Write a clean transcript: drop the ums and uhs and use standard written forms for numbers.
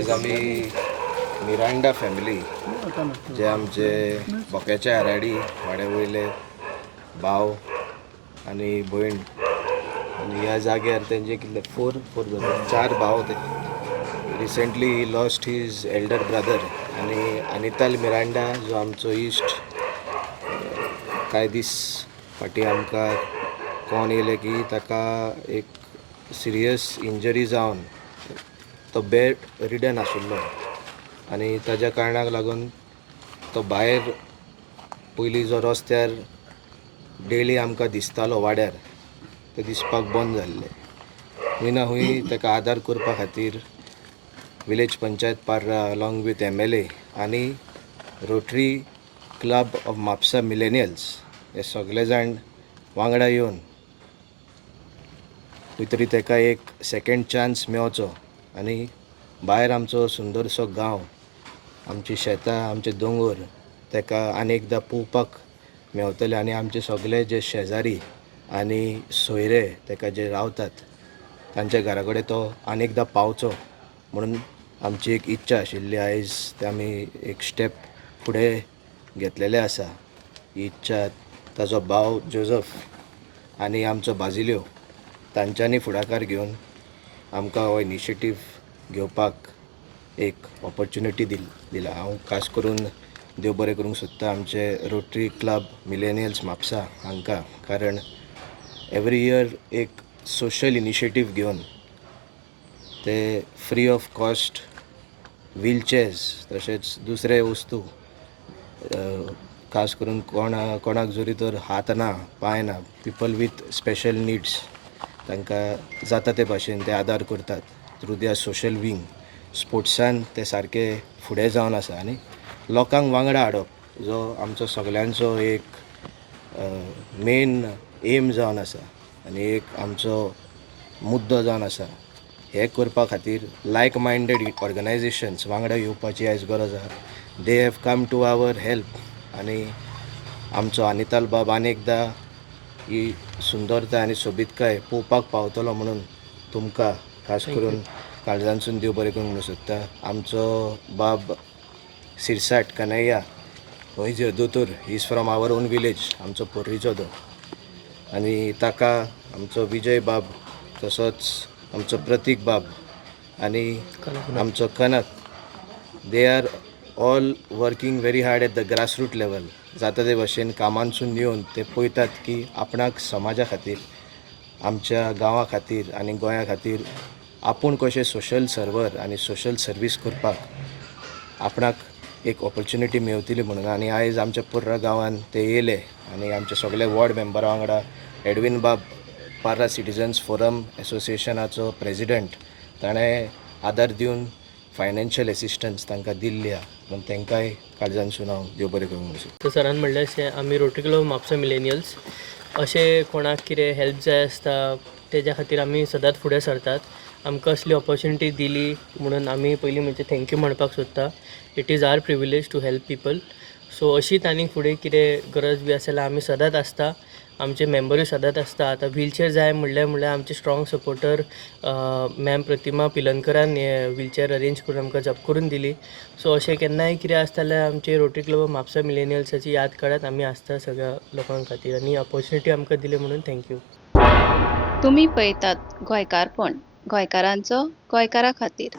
आयज आमी मिरांडा फॅमिली जे आमचे बोक्याचे आराडी वाड्या वयले भाव आनी भयण आनी ह्या जाग्यार तेंचे कितले चार भाव ते recently he lost his elder brother आनी अनिताल मिरांडा जो आमचो इश्ट कांय दीस फाटीं आमकां कोण येयले की ताका एक सिरियस इंजरी जावन तो बेड रिडन आशिल्लो आनी ताज्या कारणाक लागून तो भायर पयलीं जो रस्त्यार डेली आमकां दिसतालो वाड्यार तो दिसपाक बंद जाल्ले हुंय हुंय ताका आदार करपा खातीर village panchayat Parra along with MLA आनी rotary club of Mapusa millennials हे सगळे जाण वांगडा येवन खंय तरी ताका एक सेकेंड चान्स मेळचो आनी भायर आमचो सुंदरसो गांव आमची शेतां आमचे दोंगर ताका आनेकदां पळोवपाक मेळटले आनी आमचे सगळे जे शेजारी आनी सोयरे ताका जे रावतात तांच्या घरा कडेन तो आनेकदां पावचो म्हणून आमची एक इच्छा आशिल्ली आयज ते आमी एक स्टेप फुडें घेतलेले आसा. ही इच्छा ताजो भाव जोझफ आनी आमचो बाजिल्यो तांच्यांनी फुडाकार घेवन आमकां हो इनिशिएटीव घेवपाक एक ऑपॉर्च्युनिटी दिला. हांव खास करून देव बरें करूंक सोदता आमचे रोटरी क्लब मिलेनियल्स म्हापसा हांकां, कारण एवरी इयर एक सोशल इनिशिएटीव घेवन ते फ्री ऑफ कॉस्ट व्हीलचेअर्स तशेंच दुसरे वस्तू खास करून कोणाक जरी तर हात ना पांय ना पीपल वीथ स्पेशल नीड्स तांकां जाता ते भाशेन ते आदार करतात थ्रू दियर सोशल विंग. स्पोर्ट्सान ते सारके फुडें जावन आसा आनी लोकांक वांगडा हाडप जो आमचो सगळ्यांचो एक मेन एम जावन आसा आनी एक आमचो मुद्दो जावन आसा. हे करपा खातीर लायक मायंडेड ऑर्गनायजेशन्स वांगडा येवपाची आयज गरज आसा. They have come to our help आनी आमचो अनिताल बाब अनेकदां ही सुंदरताय आनी सोबीतकाय पळोवपाक पावतलो म्हणून तुमकां खास करून काळजांसून देव बरें करूंक म्हणून सोदता. आमचो बाब सिरसाट कन्हैया होय जे दोतोर is from our own village आमचो पोर्रीचो तो आनी ताका आमचो विजय बाब तसोच आमचो प्रतीक बाब आनी आमचो Kanak they are all working very hard at the grassroot level. जाता ते भाशेन कामांसून येवन ते पळयतात की आपणाक समाजा खातीर आमच्या गांवा खातीर आनी गोंया खातीर आपूण कशें सोशल सर्वर आनी सोशल सर्वीस करपाक आपणाक एक ऑपॉर्च्युनिटी मेळटली म्हणून. आनी आयज आमच्या पुर्रा गांवांत ते येयले आनी आमचे सगळे वॉर्ड मेंबरा वांगडा एडवीन बाब पार्रा सिटिजन्स फोरम एसोसिएशनाचो प्रेजिडंट ताणें आदार दिवन फायनान्शियल एसिस्टन्स तांकां दिल्ली आहा म्हणून तांकांय काळजांसून हांव देव बरें करूंक म्हणटा. सरान म्हणलें अशें आमी रोटरी क्लब म्हापसा मिलेनियल्स अशें कोणाक कितें हेल्प जाय आसता तेज्या खातीर आमी सदांच फुडें सरतात. आमकां असली ऑपॉर्च्युनिटी दिली म्हणून आमी पयलीं म्हणजे थँक्यू म्हणपाक सोदता. It is our privilege to help people. So अशीच आनीक फुडें कितें गरज बी आसा जाल्यार आमी सदांच आसता. आमचे मेंबरूय सदांच आसता. आतां व्हीलचेअर जाय म्हणल्यार आमचे स्ट्रॉंग सपोर्टर मॅम प्रतिमा पिलनकरान हे व्हीलचेअर अरेंज करून आमकां जप करून दिली. सो अशें केन्नाय कितें आसता जाल्यार आमचे रोटरी क्लब ऑफ म्हापसा मिलेनियल्साची याद काडात. आमी आसता सगळ्या लोकां खातीर आनी ऑपॉर्च्युनिटी आमकां दिली म्हणून थँक्यू. तुम्ही पळयतात गोंयकारपण, गोंयकारांचो गोंयकारा खातीर.